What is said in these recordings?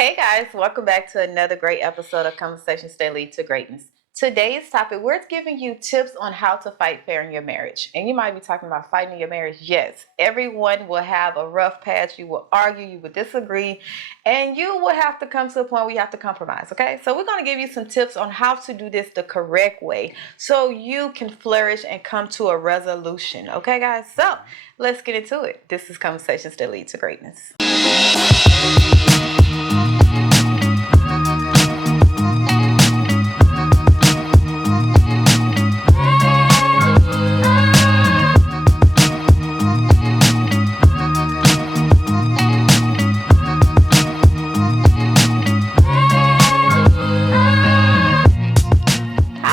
Hey guys, welcome back to another great episode of Conversations That Lead to Greatness. Today's topic, we're giving you tips on how to fight fair in your marriage. And you might be talking about fighting in your marriage. Yes, everyone will have a rough patch. You will argue, you will disagree, and you will have to come to a point where you have to compromise, okay? So we're going to give you some tips on how to do this the correct way so you can flourish and come to a resolution, okay guys? So let's get into it. This is Conversations That Lead to Greatness.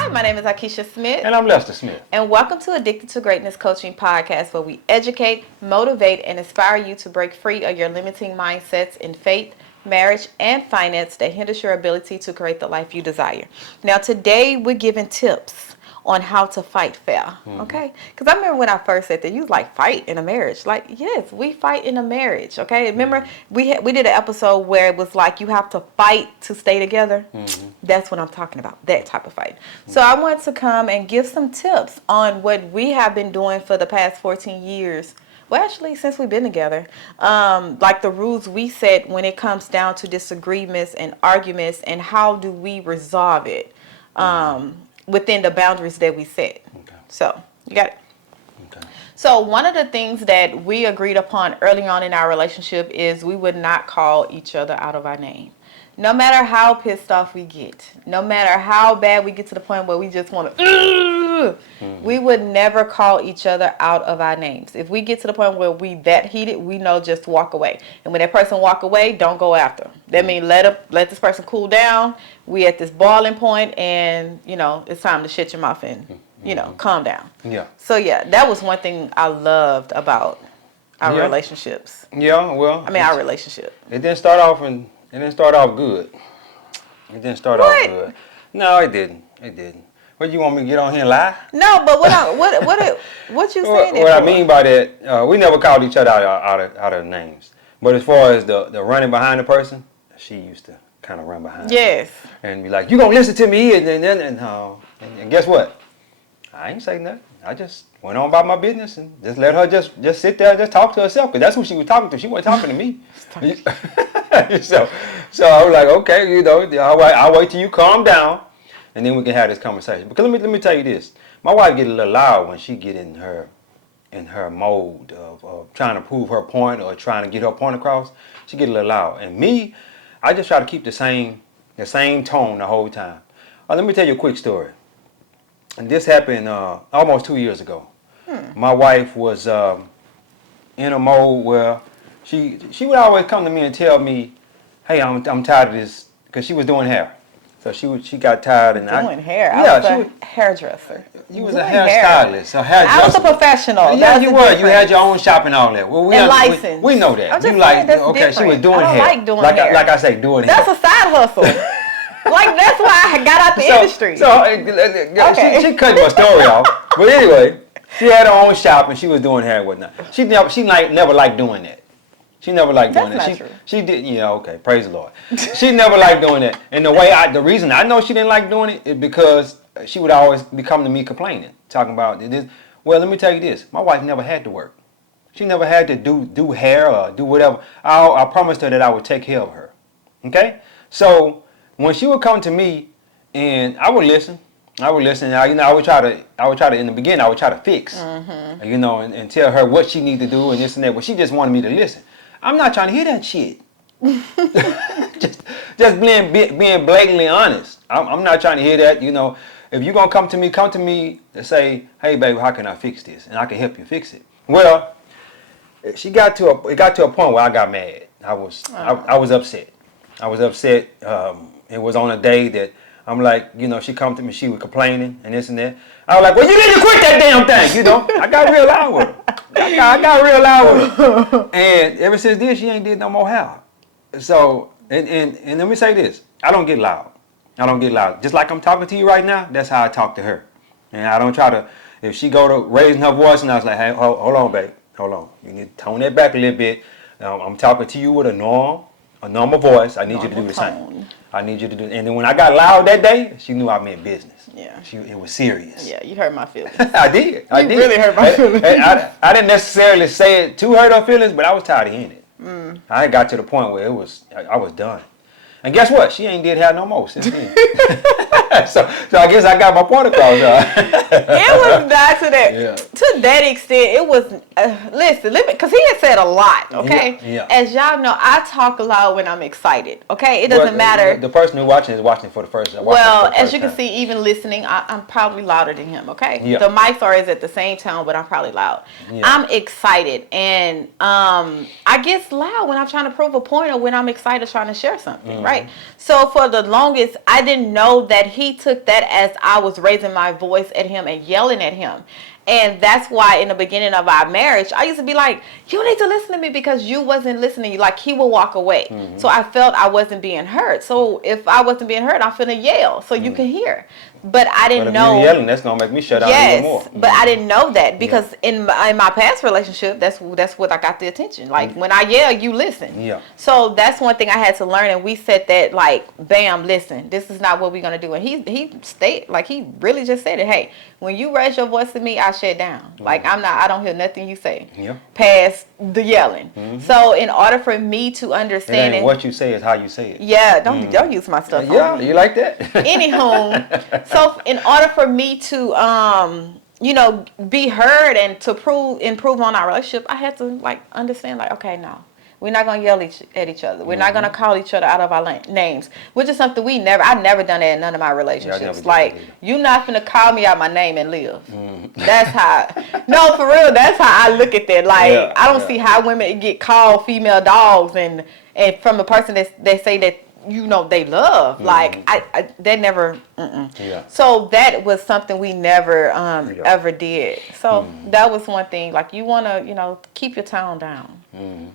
My name is Akeisha Smith. And I'm Lester Smith. And welcome to Addicted to Greatness Coaching Podcast, where we educate, motivate, and inspire you to break free of your limiting mindsets in faith, marriage, and finance that hinders your ability to create the life you desire. Now, today we're giving tips on how to fight fair, okay? Because I remember when I first said that, you was like, fight in a marriage. Like, yes, we fight in a marriage, okay? Remember, we did an episode where it was like you have to fight to stay together. That's what I'm talking about, that type of fight. So I want to come and give some tips on what we have been doing for the past 14 years. Well, actually, since we've been together, like the rules we set when it comes down to disagreements and arguments, and how do we resolve it within the boundaries that we set. Okay. So, you got it? Okay. So, one of the things that we agreed upon early on in our relationship is we would not call each other out of our name. No matter how pissed off we get, no matter how bad we get to the point where we just want to, we would never call each other out of our names. If we get to the point where we that heated, we know just to walk away. And when that person walk away, don't go after them. That means let this person cool down. We at this boiling point, and it's time to shut your mouth and calm down. Yeah. So yeah, that was one thing I loved about our relationships. Yeah, well, our relationship. It didn't start off good. It didn't start off good. No, it didn't. What, you want me to get on here and lie? No, but what you saying? What I mean by that, we never called each other out of names. But as far as the running behind the person, she used to kind of run behind. Yes. Me and be like, "You gonna listen to me?" And guess what? I ain't say nothing. I just went on about my business and just let her just sit there and just talk to herself, because that's who she was talking to. She wasn't talking to me. So I was like, okay, I'll wait till you calm down, and then we can have this conversation. Because let me tell you this: my wife get a little loud when she get in her mode of trying to prove her point or trying to get her point across. She get a little loud, and me, I just try to keep the same tone the whole time. Let me tell you a quick story. And this happened almost 2 years ago. My wife was in a mode where she would always come to me and tell me, "Hey, I'm tired of this," because she was doing hair. So she got tired and doing hair. Yeah, I was a hairdresser. You was a hairstylist, a hairdresser. I was a professional. Yeah, you were. You had your own shop and all that. Well, and license. We know that. I'm just saying that's different. She was doing hair. I don't like doing hair. Like I say, doing hair. That's a side hustle. Like, that's why I got out the industry. She cut my story off. But anyway, she had her own shop and she was doing hair and whatnot. She never liked doing that. She never liked doing that. That's not true. She did, okay, praise the Lord. She never liked doing that. And the reason I know she didn't like doing it is because she would always be coming to me complaining, talking about this. Well, let me tell you this. My wife never had to work. She never had to do hair or do whatever. I promised her that I would take care of her. Okay? So when she would come to me, and I would listen. I would try to in the beginning, I would try to fix, and tell her what she needed to do and this and that. But she just wanted me to listen. I'm not trying to hear that shit. just being blatantly honest. I'm not trying to hear that. If you're gonna come to me and say, "Hey, baby, how can I fix this?" and I can help you fix it. Well, it got to a point where I got mad. I was upset. I was upset. It was on a day that I'm like, she come to me, she was complaining and this and that. I was like, well, you need to quit that damn thing, I got real loud with her. I got real loud with her. And ever since then, she ain't did no more hair. So, and let me say this. I don't get loud. Just like I'm talking to you right now, that's how I talk to her. And I don't try to, if she go to raising her voice and I was like, hey, hold on, babe. Hold on. You need to tone that back a little bit. I'm talking to you with a norm. a normal voice. I need you to do the same. I need you to do. And then when I got loud that day, she knew I meant business. Yeah. It was serious. Yeah, you hurt my feelings. I did. I did. really hurt my feelings. I didn't necessarily say it to hurt her feelings, but I was tired of hearing it. I got to the point where I was done. And guess what? She ain't did have no more since then. so I guess I got my point across. It was not to that extent. It was listen, because he had said a lot. Okay, yeah. As y'all know, I talk a lot when I'm excited. Okay, it doesn't matter. The person who's watching is watching for the first time. Well, as you can see, even listening, I'm probably louder than him. Okay, the mics are at the same tone, but I'm probably loud. Yeah. I'm excited, and I get loud when I'm trying to prove a point or when I'm excited trying to share something. Right. So for the longest, I didn't know that he took that as I was raising my voice at him and yelling at him. And that's why in the beginning of our marriage, I used to be like, you need to listen to me because you wasn't listening. Like, he would walk away. So I felt I wasn't being heard. So if I wasn't being heard, I'm finna yell so you can hear. But I didn't know. If you're yelling, that's gonna make me shut down even more. But I didn't know that because in my past relationship, that's what I got the attention. Like, when I yell, you listen. Yeah. So that's one thing I had to learn, and we said that, like, bam, listen, this is not what we're gonna do. And he stayed, like, he really just said it. Hey, when you raise your voice to me, I shut down. Like, I don't hear nothing you say. Yeah. Past the yelling. So in order for me to understand it, what you say is how you say it. Yeah, don't use my stuff. Yeah, you like that? Anywho, so in order for me to be heard and to improve on our relationship, I had to, like, understand, like, okay, no. We're not going to yell at each other. We're not going to call each other out of our names, which is something I've never done that in none of my relationships. Like, you're not going to call me out my name and live. That's how, no, for real, that's how I look at that. Like, I don't see how women get called female dogs and from a person that say that, they love. Like, they never, So that was something we never ever did. So that was one thing. Like, you want to, keep your tone down.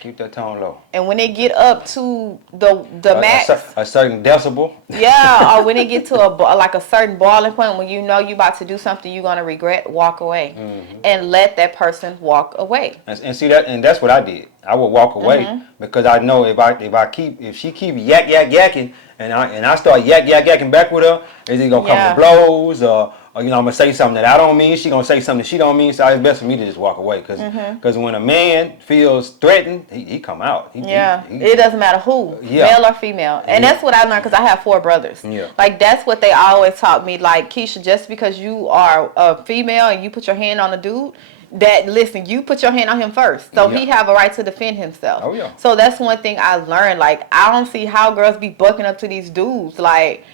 Keep that tone low. And when they get up to the max, a certain decibel. Yeah, or when they get to a certain boiling point, when you know you about to do something you're gonna regret, walk away, and let that person walk away. And see that, and that's what I did. I would walk away because I know if she keep yakking, and I start yakking back with her, is it gonna come to blows or I'm gonna say something that I don't mean. She gonna say something that she don't mean. So it's best for me to just walk away because when a man feels threatened, he come out. It doesn't matter who, male or female. And that's what I learned because I have 4 brothers. Yeah. Like, that's what they always taught me. Like, Keisha, just because you are a female and you put your hand on a dude, you put your hand on him first. So he have a right to defend himself. Oh, yeah. So that's one thing I learned. Like, I don't see how girls be bucking up to these dudes. Like,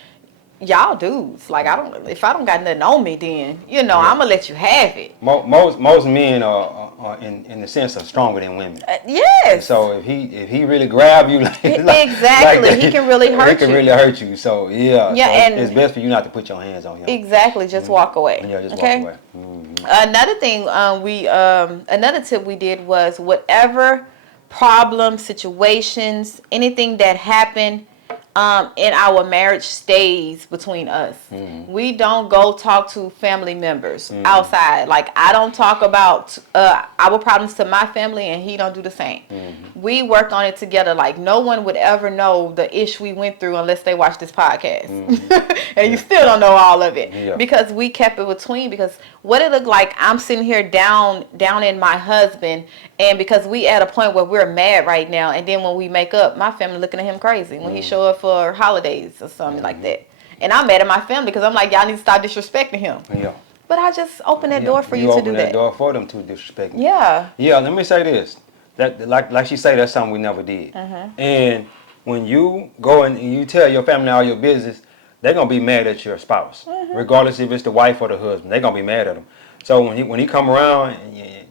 y'all dudes, like, if I don't got nothing on me, then I'm gonna let you have it. Most men are in the sense of stronger than women. Yes. So if he really grab you exactly, he can really hurt you. He can really hurt you. So so and it's best for you not to put your hands on him. Exactly, just walk away. Yeah, just walk away. Another thing another tip we did was whatever problems, situations, anything that happened in our marriage stays between us. We don't go talk to family members outside. Like, I don't talk about our problems to my family, and he don't do the same. We work on it together. Like, no one would ever know the issue we went through unless they watch this podcast. And you still don't know all of it because we kept it between. Because what it looked like, I'm sitting here down in my husband, and because we at a point where we're mad right now, and then when we make up, my family looking at him crazy when he show up for holidays or something like that. And I'm mad at my family because I'm like, y'all need to stop disrespecting him. Yeah. But I just opened that door for you to do that. You opened that door for them to disrespect me. Yeah. Yeah, let me say this. That like she said, that's something we never did. And when you go and you tell your family all your business, they're going to be mad at your spouse. Regardless if it's the wife or the husband. They're going to be mad at them. So when he come around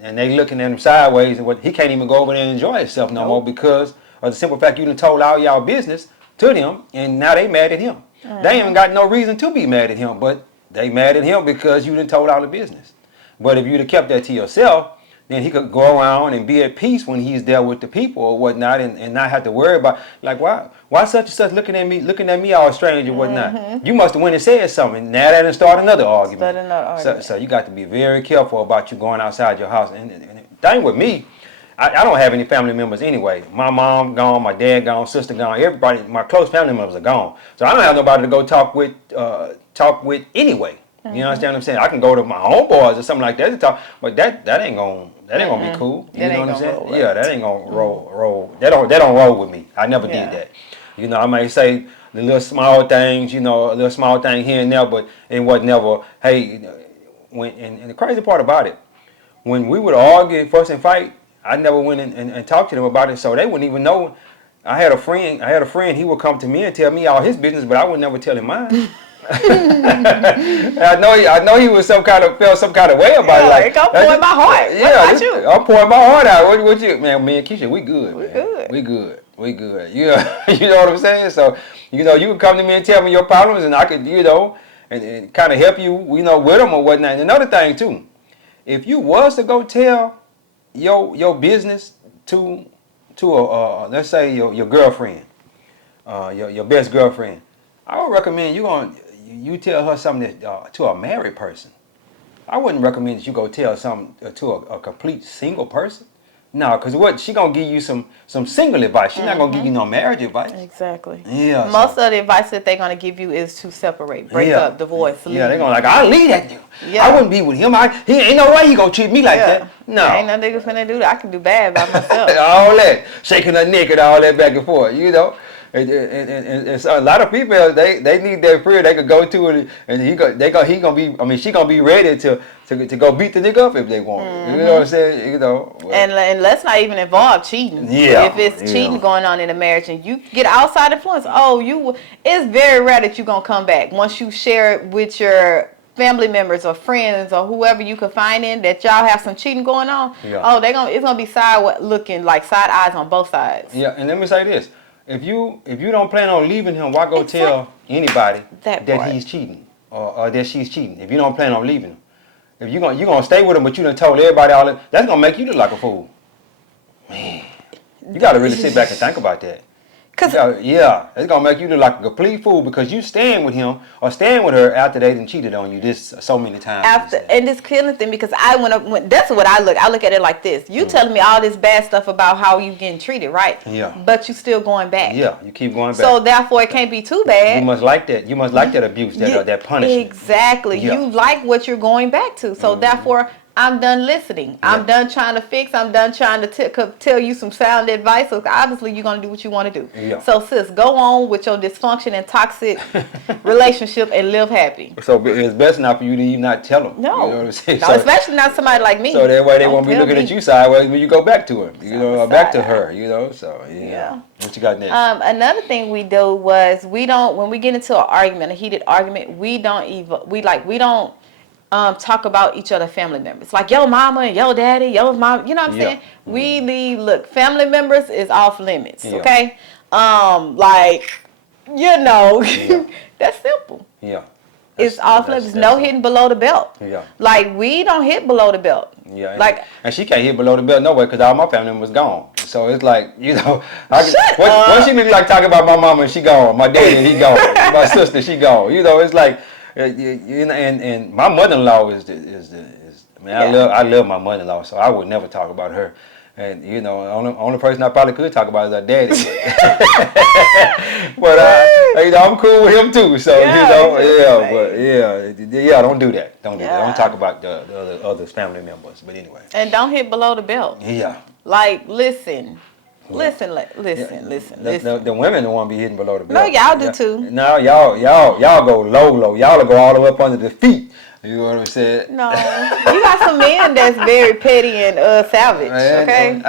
and they looking at him sideways, and he can't even go over there and enjoy himself no more because of the simple fact you done told all y'all business to them, and now they mad at him. They ain't even got no reason to be mad at him, but they mad at him because you done told all the business. But if you'd have kept that to yourself, then he could go around and be at peace when he's there with the people or whatnot, and not have to worry about, like, why such and such looking at me all strange or whatnot. You must have went and said something. Now that done start another argument. So you got to be very careful about you going outside your house. And the thing with me, I don't have any family members anyway. My mom gone, my dad gone, sister gone. Everybody, my close family members are gone. So I don't have nobody to go talk with anyway. You understand what I'm saying? I can go to my homeboys or something like that to talk, but that ain't gonna be cool. You know what I'm saying? Roll, right? Yeah, that ain't gonna roll. That don't roll with me. I never did that. You know, I may say the little small things, a little small thing here and there, but it was never. Hey, and the crazy part about it, when we would argue, fuss and fight, I never went and talked to them about it, so they wouldn't even know. I had a friend. He would come to me and tell me all his business, but I would never tell him mine. I know he was felt some kind of way about it. Like I'm pouring my heart. What about you? I'm pouring my heart out. What you, man? Me and Keisha, we good. We good. You know what I'm saying? So you can come to me and tell me your problems, and I could and kind of help you, with them or whatnot. And another thing too, if you was to go tell your business to let's say your girlfriend, your best girlfriend, I would recommend you tell her something to a married person. I wouldn't recommend that you go tell something to a complete single person. No, because what she gonna give you some single advice. She's not gonna give you no marriage advice. Exactly. Yeah. Most of the advice that they're gonna give you is to separate, break up, divorce. Yeah, they're gonna I'll leave that nigga. Yeah. I wouldn't be with him. He ain't no way he gonna treat me like that. No. Ain't no nigga finna do that. I can do bad by myself. All that shaking her neck and all that back and forth. And so a lot of people they need that friend they could go to it, and she gonna be ready to go beat the nigga up if they want. You know what I'm saying? Well. And let's not even involve cheating. Yeah. If it's cheating going on in a marriage and you get outside influence, it's very rare that you're gonna come back once you share it with your family members or friends or whoever you could find in that y'all have some cheating going on. Yeah. It's gonna be side eyes on both sides. Yeah, and let me say this. If you don't plan on leaving him, why go tell anybody that he's cheating or that she's cheating? If you don't plan on leaving him, if you're gonna stay with him, but you done told everybody all that, that's gonna make you look like a fool. Man, you gotta really sit back and think about that. It's gonna make you look like a complete fool because you stand with him or stand with her after they done cheated on you this so many times. And this killing thing, because that's what I look at it like this. You telling me all this bad stuff about how you getting treated, right? Yeah. But you still going back. Yeah, you keep going back. So therefore it can't be too bad. You must like that. You must like that abuse, that punishment. Exactly. Yeah. You like what you're going back to. So therefore I'm done listening. I'm done trying to fix. I'm done trying to tell you some sound advice. So obviously you're going to do what you want to do. Yeah. So sis, go on with your dysfunction and toxic relationship and live happy. So it's best not for you to even not tell them. No. You know what I'm saying? No, especially not somebody like me. So that way they won't be looking at you sideways when you go back to her. Or back to her. So yeah. What you got next? Another thing we do was when we get into an argument, a heated argument, we don't talk about each other family members. Like your mama and your daddy, your mom, you know what I'm saying? We family members is off limits, okay? That's simple. Yeah. It's off limits. No hitting below the belt. Yeah. Like we don't hit below the belt. Yeah. And she can't hit below the belt no way because all my family members gone. So it's like, what she look like talking about my mama and she gone, my daddy he gone, my sister she gone. It's like and my mother-in-law is I love my mother-in-law, so I would never talk about her. And the only person I probably could talk about is her daddy. But I'm cool with him too. So don't do that. Don't do that. Don't talk about the other family members. But anyway. And don't hit below the belt. Yeah. Like listen. Listen. The women don't want to be hitting below the belt. No, y'all do too. No, y'all go low. Y'all go all the way up under the feet. You know what I'm saying? No, you got some men that's very petty and savage. Okay.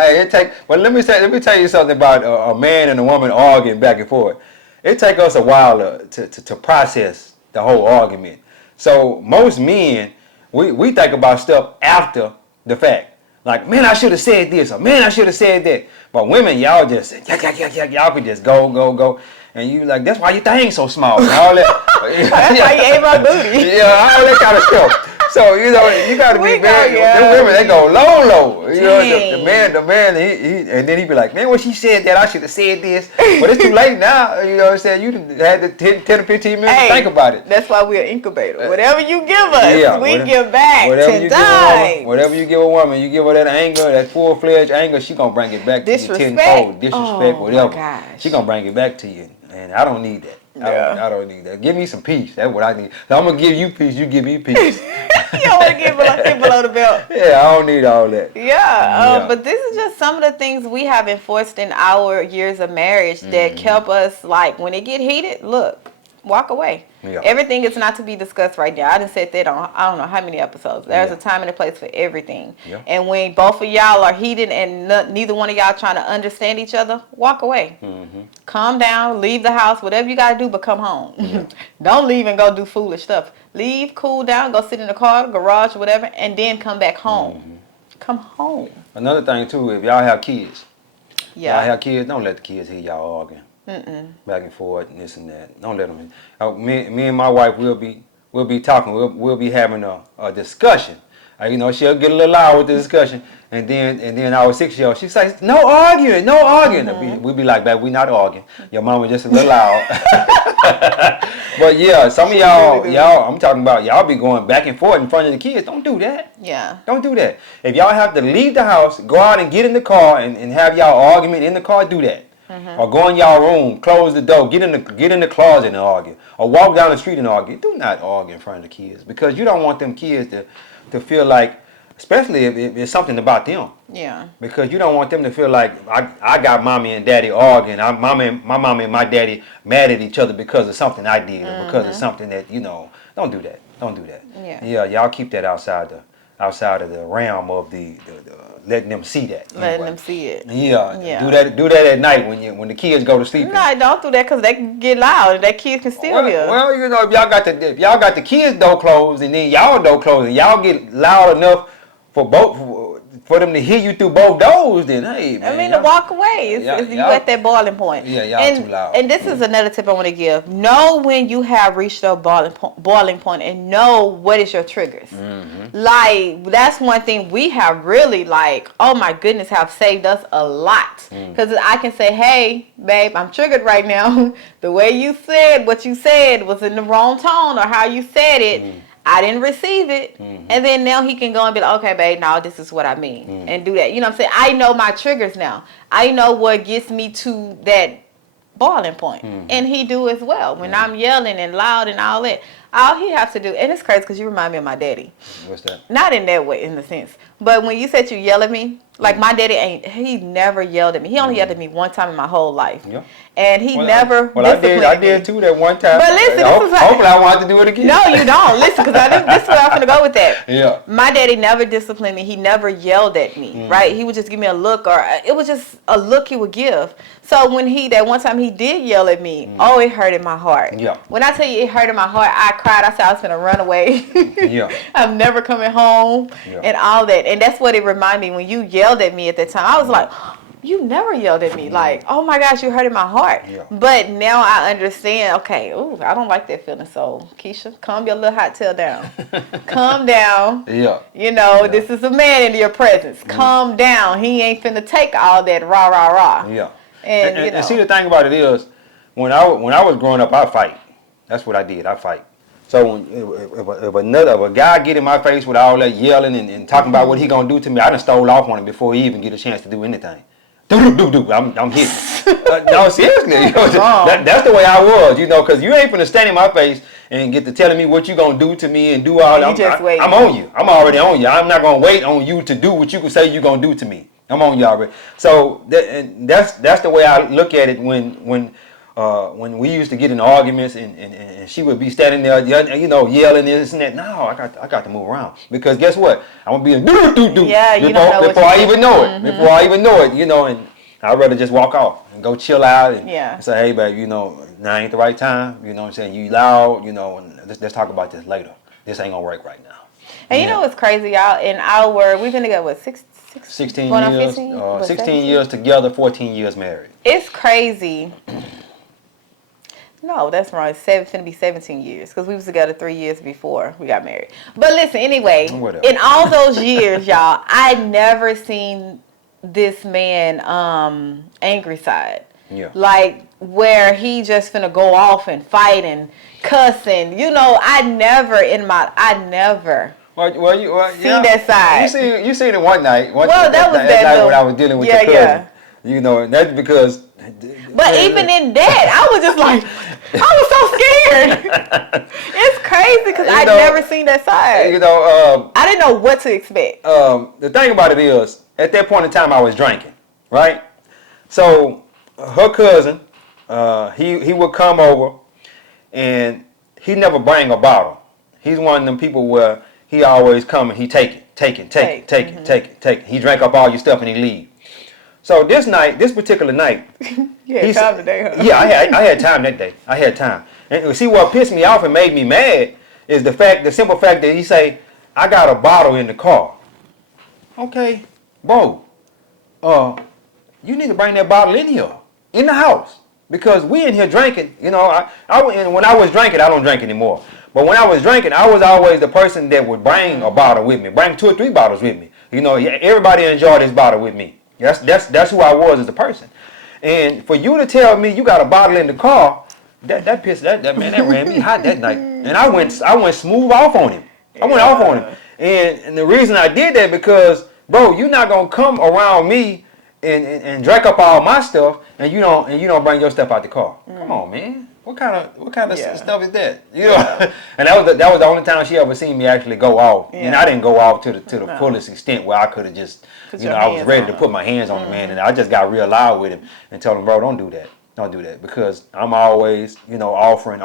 Let me tell you something about a man and a woman arguing back and forth. It take us a while to process the whole argument. So most men, we think about stuff after the fact. Like, man, I should have said this, or man, I should have said that. But women, y'all just y'all could just go. And you like, that's why your thing's so small. And all that. That's why you ate my booty. Yeah, all that kind of stuff. So, you gotta be very, them women, they go low. You know, the man, he and then he be like, man, when she said that, I should have said this. But it's too late now. You know what I'm saying? You had the 10 or 15 minutes to think about it. That's why we're an incubator. Whatever you give us, we give back whatever 10 times. Whatever you give a woman, you give her that anger, that full-fledged anger, she going to bring it back to you tenfold. Disrespect, whatever. My gosh. She going to bring it back to you. And I don't need that. I don't need that. Give me some peace. That's what I need. So I'm going to give you peace. You give me peace. You don't want to get below the belt. Yeah, I don't need all that. Yeah, but this is just some of the things we have enforced in our years of marriage that kept us, like, when it get heated, look, walk away. Yeah. Everything is not to be discussed right now. I done said that on I don't know how many episodes. There's a time and a place for everything. Yeah. And when both of y'all are heated and neither one of y'all trying to understand each other, walk away. Calm down, leave the house, whatever you got to do, but come home. Yeah. Don't leave and go do foolish stuff. Leave, cool down, go sit in the car, garage, whatever, and then come back home. Come home. Another thing, too, if y'all have kids, Yeah. y'all have kids, don't let the kids hear y'all arguing. Back and forth and this and that. Don't let them. Me and my wife will be talking. We'll be having a discussion. You know, she'll get a little loud with the discussion, and then our 6-year-old, she says, "No arguing, no arguing." We'll be like, "Babe, we not arguing. Your mama just a little loud." But yeah, some of y'all, I'm talking about y'all be going back and forth in front of the kids. Don't do that. Yeah. Don't do that. If y'all have to leave the house, go out and get in the car and have y'all argument in the car, do that. Or go in y'all room, close the door, get in the closet and argue, or walk down the street and argue. Do not argue in front of the kids, because you don't want them kids to feel like, especially if it's something about them. Yeah. Because you don't want them to feel like I got mommy and daddy arguing. My mommy and my daddy mad at each other because of something I did, or because of something that, you know. Don't do that. Don't do that. Yeah. Y'all keep that outside of the realm of the letting them see that. Letting them see it. Yeah. Do that at night when the kids go to sleep. No, don't do that, because they can get loud and that kids can still hear. Well, you know, if y'all got the kids' door closed and then y'all door closed and y'all get loud enough for them to hear you through both doors, then hey, man. I mean, to walk away. You at that boiling point. Yeah, y'all too loud. And this is another tip I want to give. Know when you have reached a boiling point, and know what is your triggers. Like, that's one thing we have really, like, oh my goodness, have saved us a lot. Because I can say, hey, babe, I'm triggered right now. The way you said what you said was in the wrong tone, or how you said it. I didn't receive it. And then now he can go and be like, okay, babe, now this is what I mean. And do that. You know what I'm saying? I know my triggers now. I know what gets me to that boiling point. And he do as well. When I'm yelling and loud and all that, all he has to do, and it's crazy because you remind me of my daddy. What's that? Not in that way, in the sense. But when you said you yell at me, like my daddy he never yelled at me. He only yelled at me one time in my whole life. Yeah. And he never disciplined me. I did too that one time. But listen, hopefully I won't have to do it again. No, you don't. Listen, because this is where I'm going to go with that. Yeah. My daddy never disciplined me. He never yelled at me, right? He would just give me a look, or it was just a look he would give. So when that one time he did yell at me, it hurted my heart. Yeah. When I tell you it hurted my heart, I cried. I said I was going to run away. Yeah. I'm never coming home and all that. And that's what it reminded me when you yelled at me at that time. I was like, you never yelled at me. Like, oh my gosh, you hurted my heart. Yeah. But now I understand, okay, I don't like that feeling. So, Keisha, calm your little hot tail down. Calm down. Yeah. You know, this is a man in your presence. Calm down. He ain't finna take all that rah, rah, rah. Yeah. And you know. And see, the thing about it is, when I was growing up, I fight. That's what I did. I fight. So if a guy get in my face with all that yelling and talking about what he gonna do to me, I done stole off on him before he even get a chance to do anything. I'm hitting. No, seriously. You know, that's the way I was, you know, because you ain't finna stand in my face and get to telling me what you gonna do to me and do all that. I'm on you. I'm already on you. I'm not gonna wait on you to do what you can say you gonna do to me. I'm on you already. So that's the way I look at it when we used to get in arguments and she would be standing there, you know, yelling this and that. No, I got to move around, because guess what? I'm gonna be a do before I even know it. Before I even know it, you know, and I'd rather just walk off and go chill out and say, hey, babe, you know, now ain't the right time. You know what I'm saying? You loud, you know, and let's talk about this later. This ain't gonna work right now. And you know what's crazy, y'all? We've been together, 16 years, 16 years together, 14 years married. It's crazy No, that's wrong. It's finna be 17 years because we was together 3 years before we got married. But listen, anyway, Whatever. in all those years, y'all, I never seen this man angry side. Yeah. Like where he just finna go off and fight and cussing. You know, I never. Seen that side. You seen it one night. Well, that was that night little- when I was dealing with yeah, your cousin. yeah. You know, and that's because. But even in that, I was just like, I was so scared. It's crazy because I know, never seen that side. You know, I didn't know what to expect. the thing about it is, at that point in time, I was drinking, right? So her cousin, he would come over, and he never bring a bottle. He's one of them people where he always come and he take it. He drank up all your stuff and he leave. So this particular night, You had time today, huh? yeah, I had time that day. I had time. And see what pissed me off and made me mad is the simple fact that he say, I got a bottle in the car. Okay, bro, you need to bring that bottle in here, in the house. Because we in here drinking, you know, when I was drinking, I don't drink anymore. But when I was drinking, I was always the person that would bring a bottle with me, bring 2 or 3 bottles with me. You know, everybody enjoyed this bottle with me. That's who I was as a person. And for you to tell me you got a bottle in the car, that ran me hot that night. And I went smooth off on him. I went off on him. And the reason I did that because, bro, you're not gonna come around me and drink up all my stuff and you don't bring your stuff out the car. Come on, man. What kind of stuff is that? You know, and that was the only time she ever seen me actually go off. Yeah. And I didn't go off to the fullest extent where I could have just, I was ready to put my hands on the man, and I just got real loud with him and told him, bro, don't do that, because I'm always, offering,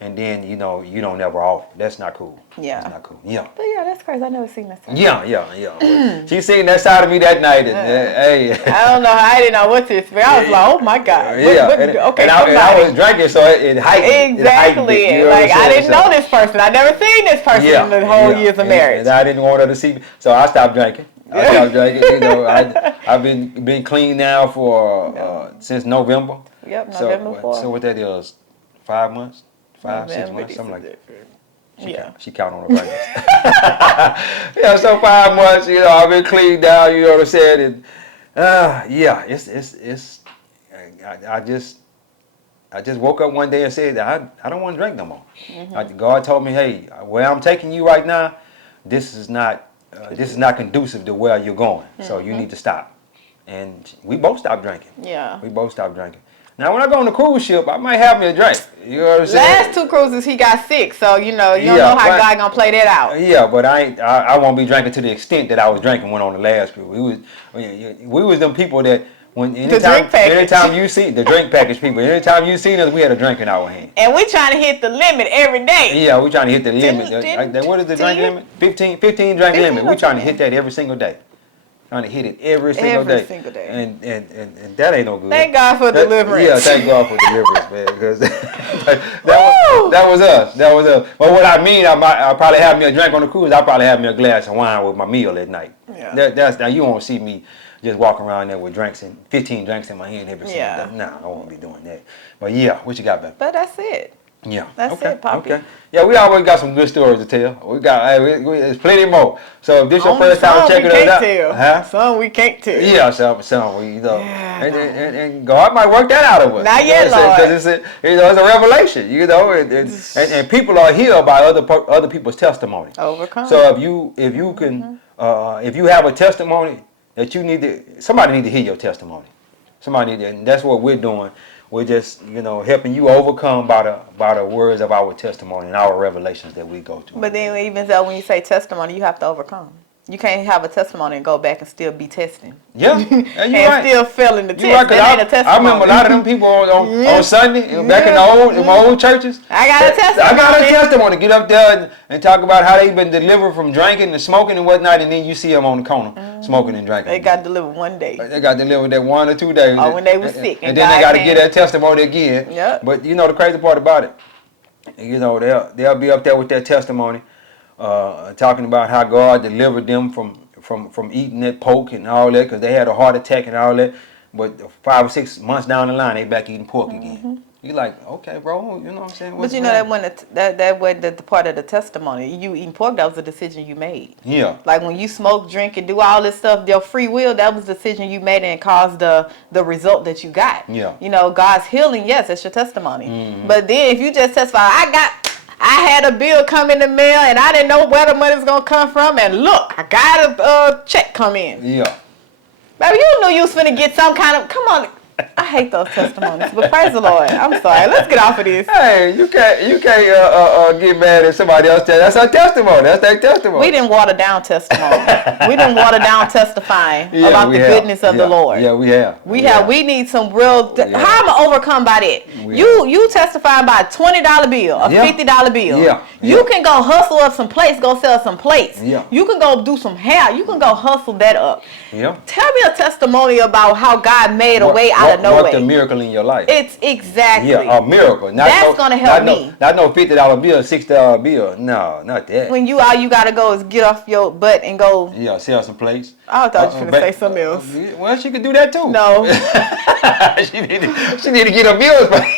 and then you don't never offer. That's not cool. Yeah. That's not cool. Yeah. But yeah, that's crazy. I never seen that side. Yeah. She seen that side of me that night. And, hey. I don't know. I didn't know what to expect. I was like, oh my God. And I was drinking, so it heightened. Exactly. I didn't know this person. I never seen this person in the whole years of marriage. And I didn't want her to see me, so I stopped drinking. I've been clean now for since November. Yep, November 4th. So what that is, 5 months, 6 months, something like that. She count on her fingers. So 5 months, I've been clean down, you know what I'm saying? And I just woke up one day and said that I don't want to drink no more. God told me, hey, where I'm taking you right now, this is not conducive to where you're going. So you need to stop. And we both stopped drinking. Yeah. We both stopped drinking. Now, when I go on the cruise ship, I might have me a drink. You know what I'm saying? Last 2 cruises, he got sick, so you don't know how God gonna play that out. Yeah, but I won't be drinking to the extent that I was drinking when on the last cruise. We was them people that anytime you see the drink package people, anytime you seen us, we had a drink in our hand. And we trying to hit the limit every day. Yeah, we trying to hit the limit. What is the drink limit? 15 drink limit. We trying to hit that every single day. Trying to hit it every single day. And that ain't no good. Thank God for deliverance. Yeah, thank God for deliverance, man. Because that was us. But what I mean, I'll probably have me a drink on the cruise. I'll probably have me a glass of wine with my meal at night. Yeah. Now you won't see me just walking around there with 15 drinks in my hand every single day. No, I won't be doing that. But yeah, what you got, baby? But that's it. Yeah. That's it, Poppy. Okay. Yeah, we always got some good stories to tell. We got there's plenty more. So if this your first time checking it out, Some we can't tell. Yeah, some we and God might work that out of us. Not yet, Lord. Because it's a revelation, and people are healed by other people's testimony. Overcome. So if you can if you have a testimony that somebody need to hear your testimony. And that's what we're doing. We're just, helping you overcome by the words of our testimony and our revelations that we go through. But then even though when you say testimony, you have to overcome. You can't have a testimony and go back and still be testing. Yeah, and still failing the test. Right, that ain't a testimony. I remember a lot of them people on Sunday, back in my old churches. I got a testimony. Get up there and talk about how they've been delivered from drinking and smoking and whatnot, and then you see them on the corner smoking and drinking. They got delivered one day. They got delivered that 1 or 2 days. Or when they were sick. And then they got to get that testimony again. Yep. But the crazy part about it, they'll be up there with that testimony, talking about how God delivered them from eating that pork and all that, because they had a heart attack and all that. But 5 or 6 months down the line, they back eating pork again. You're like, okay, bro, you know what I'm saying? But you know that when that was the part of the testimony, you eating pork, that was a decision you made. Yeah. Like when you smoke, drink, and do all this stuff, your free will, that was the decision you made and it caused the result that you got. Yeah. You know, God's healing, yes, it's your testimony. Mm-hmm. But then if you just testify, I had a bill come in the mail and I didn't know where the money's gonna come from, and look, I got a check come in. Yeah. Baby, you knew you was finna get some kind of, come on. I hate those testimonies, but praise the Lord. I'm sorry. Let's get off of this. Hey, you can't get mad at somebody else. That's our testimony. That's their testimony. We didn't water down testimony. We didn't water down testifying about the goodness of the Lord. Yeah, we have. We need some real. How am I overcome by that? We You testifying by a $20 bill, a $50 bill. Yeah. You can go hustle up some plates, go sell some plates. Yeah. You can go do some hair. You can go hustle that up. Yeah. Tell me a testimony about how God made a way out of no Worked way. a miracle in your life. It's exactly. Yeah, a miracle. That's gonna help me. Not no $50 bill, $60 bill. No, not that. When all you gotta go is get off your butt and go. Yeah, sell some plates. I thought you were gonna say something else. Well, she could do that too. No. she need to get her bills paid.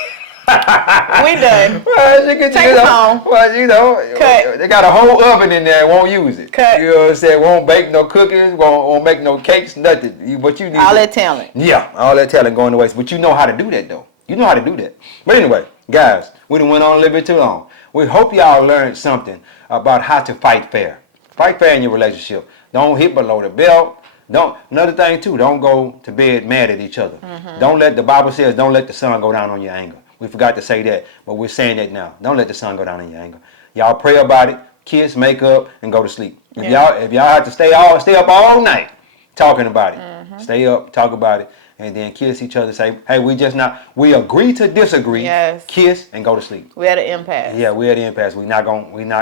We done. Well, she could Take us home. Well, you know, Cut. they got a whole oven in there and won't use it. Cut. You know what I'm saying? Won't bake no cookies, won't make no cakes, nothing. But you need All that talent. Yeah, all that talent going to waste. But you know how to do that though. You know how to do that. But anyway, guys, we done went on a little bit too long. We hope y'all learned something about how to fight fair. Fight fair in your relationship. Don't hit below the belt. Another thing too, don't go to bed mad at each other. The Bible says don't let the sun go down on your anger. We forgot to say that, but we're saying that now. Don't let the sun go down on your anger. Y'all pray about it, kiss, make up, and go to sleep. If y'all have to stay up all night talking about it, stay up, talk about it, and then kiss each other. Say, hey, we agree to disagree. Yes. Kiss and go to sleep. We had an impasse. Yeah, we're at the impasse.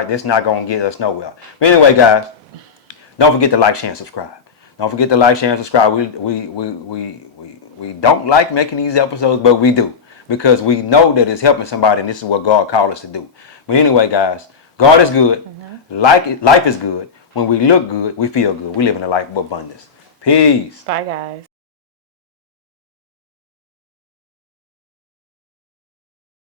This not gonna get us nowhere. But anyway, guys, don't forget to like, share, and subscribe. Don't forget to like, share, and subscribe. We don't like making these episodes, but we do. Because we know that it's helping somebody, and this is what God called us to do. But anyway, guys, God is good. Life is good. When we look good, we feel good. We live in a life of abundance. Peace. Bye, guys.